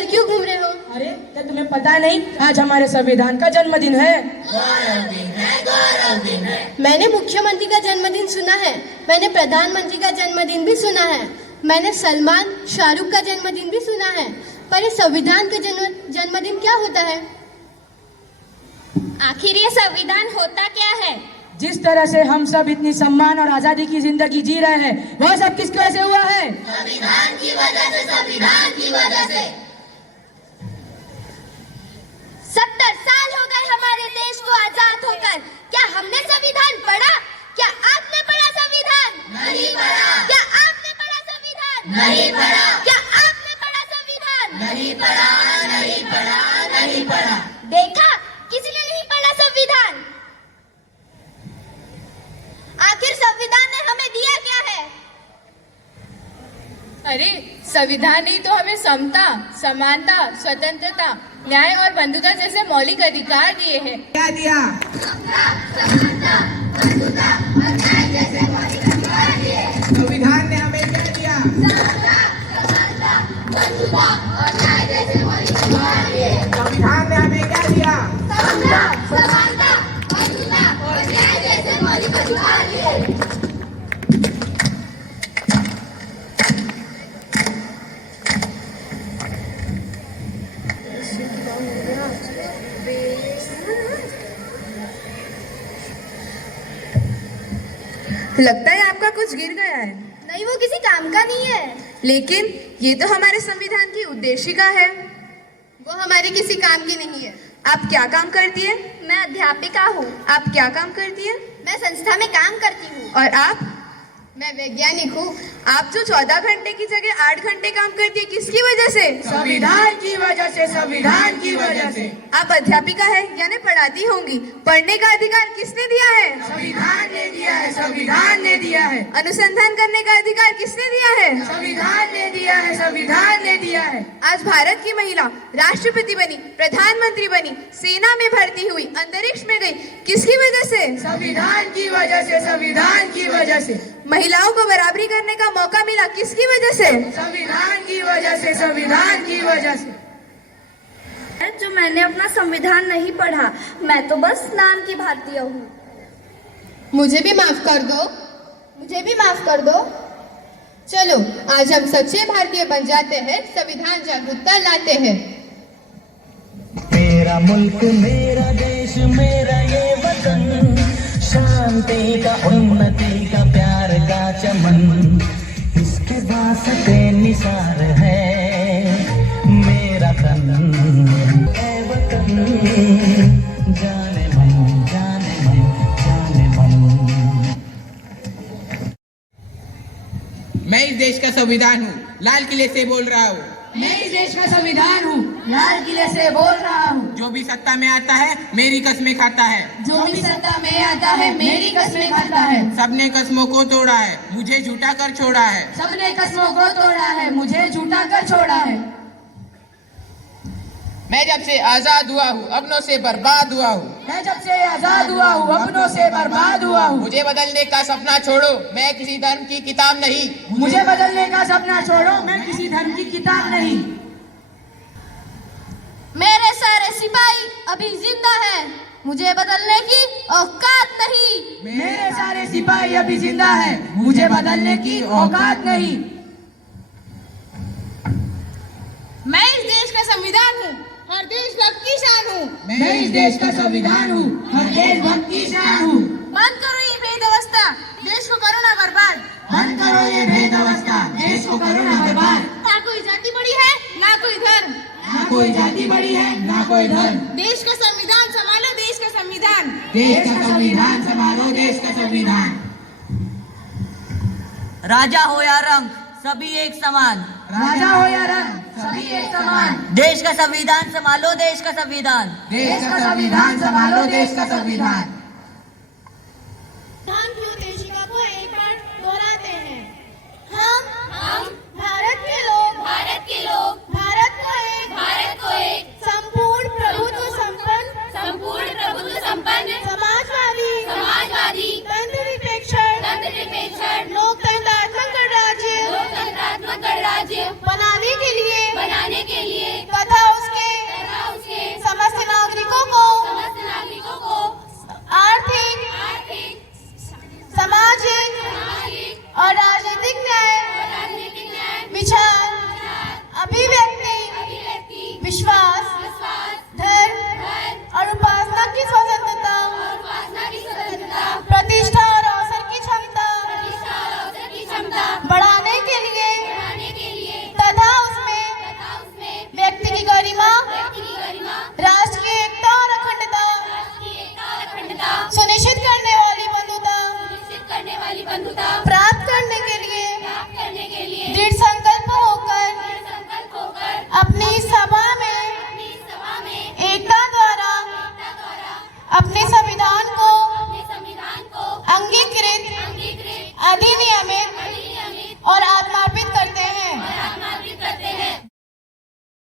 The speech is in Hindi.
कर क्यों घूम रहे हो? अरे क्या तुम्हें पता नहीं, आज हमारे संविधान का जन्मदिन है। गौरव दिन है, गौरव दिन है। मैंने मुख्यमंत्री का जन्मदिन सुना है, मैंने प्रधानमंत्री का जन्मदिन भी सुना है, मैंने सलमान शाहरुख का जन्मदिन भी सुना है, पर ये संविधान का जन्मदिन क्या होता है? आखिर ये संविधान होता क्या है? जिस तरह से हम सब इतनी सम्मान और आजादी की जिंदगी जी रहे हैं, वह सब किस वजह से हुआ है? संविधान की वजह से, संविधान की वजह से। 70 साल हो गए हमारे देश को आजाद होकर, क्या हमने संविधान पढ़ा? क्या आपने पढ़ा संविधान? नहीं पढ़ा। क्या आपने पढ़ा संविधान? नहीं पढ़ा। क्या आपने पढ़ा संविधान? नहीं पढ़ा, नहीं पढ़ा, नहीं पढ़ा। देखा, किसी ने नहीं पढ़ा संविधान। आखिर संविधान ने हमें दिया क्या है? अरे संविधान ने तो हमें समता, समानता, स्वतंत्रता, न्याय और बंधुता जैसे मौलिक अधिकार दिए हैं। क्या दिया? संविधान ने हमें क्या दिया? संविधान ने हमें क्या दिया? लगता है आपका कुछ गिर गया है। नहीं, वो किसी काम का नहीं है। लेकिन ये तो हमारे संविधान की उद्देशिका है। वो हमारे किसी काम की नहीं है। आप क्या काम करती है? मैं अध्यापिका हूँ। आप क्या काम करती है? मैं संस्था में काम करती हूँ। और आप? मैं वैज्ञानिक हूँ। आप जो 14 घंटे की जगह 8 घंटे काम करती है, किसकी वजह से? संविधान की वजह से, संविधान की वजह से। आप अध्यापिका है यानी पढ़ाती होंगी। पढ़ने का अधिकार किसने दिया है? संविधान ने दिया है, संविधान ने दिया है। अनुसंधान करने का अधिकार किसने दिया है? संविधान ने दिया है, संविधान ने दिया है। आज भारत की महिला राष्ट्रपति बनी, प्रधानमंत्री बनी, सेना में भर्ती हुई, अंतरिक्ष में गई, किसकी वजह से? संविधान की वजह से, संविधान की वजह से। महिलाओं को बराबरी करने का मौका मिला, किसकी वजह से? संविधान की वजह से, संविधान की वजह से। जो मैंने अपना संविधान नहीं पढ़ा, मैं तो बस नाम की भारतीय हूँ। मुझे भी माफ कर दो, मुझे भी माफ कर दो। चलो आज हम सच्चे भारतीय बन जाते हैं, संविधान जागरूकता लाते हैं। मेरा मुल्क, मेरा देश, मेरा ये वतन, शांति का, उन्नति का, प्यार का चमन, इसके वास्ते निसार है मेरा तन। ऐ वतन, जाने मन, जाने मन, जाने मन। मैं इस देश का संविधान हूँ, लाल किले से बोल रहा हूँ। मैं इस देश का संविधान हूँ, लाल किले से बोल रहा हूँ। जो भी सत्ता में आता है मेरी कस्में खाता है। जो भी सत्ता में आता है मेरी कस्में खाता है। सबने कस्मों को तोड़ा है, मुझे झूठा कर छोड़ा है। सबने कस्मों को तोड़ा है, मुझे झूठा कर छोड़ा है। मैं जब से आजाद हुआ हूँ, अपनों से बर्बाद हुआ हूँ। मैं जब से आजाद हुआ हूँ, अपनों से बर्बाद हुआ हूँ। मुझे बदलने का सपना छोड़ो, मैं किसी धर्म की किताब नहीं। मुझे बदलने का सपना छोड़ो, मैं किसी धर्म की किताब नहीं। मेरे सारे सिपाही अभी जिंदा हैं, मुझे बदलने की औकात नहीं। मेरे सारे सिपाही अभी जिंदा है, मुझे बदलने की औकात नहीं। मैं इस देश का संविधान हूँ, हर देशभक्त की शान हूँ। मैं इस देश का संविधान हूँ, हर देशभक्त की शान हूँ। बंद करो ये भेदवस्था, देश को करो ना बर्बाद। बंद करो ये भेदवस्था, देश को करो ना बर्बाद। ना कोई जाति बड़ी है, ना कोई धर्म। ना कोई जाति बड़ी है, ना कोई धर्म। देश का संविधान संभालो, देश का संविधान। देश का संविधान संभालो, देश का संविधान। राजा हो या रंग, सभी एक समान। राजा हो या रंग, सभी एक समान। देश का संविधान संभालो, देश का संविधान। देश का संविधान संभालो, देश का संविधान। संविधान की उद्देशिका को एक बार दोहराते हैं। हम भारत के लोग, भारत के लोग, भारत को एक संपूर्ण प्रभुत्व संपन्न, समाजवादी, तंत्रनिरपेक्ष, लोकतंत्रात्मक गणराज्य बनाने के लिए अधिनियमे